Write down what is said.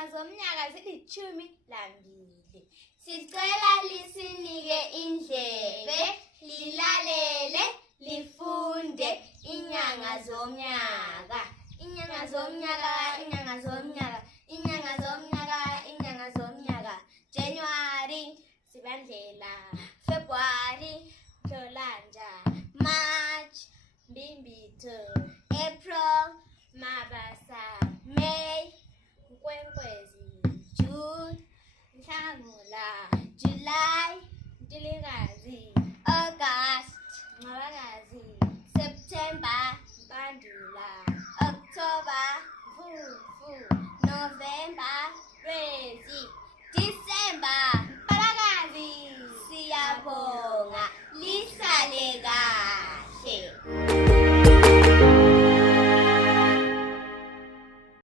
inyanga zomnyaka zilithumi lambili. Sicela lisinike indlebe, lilalele, lifunde inyanga zomnyaka. Inyanga zomnyaka, inyanga zomnyaka, inyanga zomnyaka, inyanga zomnyaka. January, Sibandlela, February, Nhlolanja, March, Mbimbitho, April, Mabasa, May, Nkwenkwezi, June, Nhlangula, July, Ntilikazi, August, Ngqabakazi, September, Mpandula, October, Mfumfu.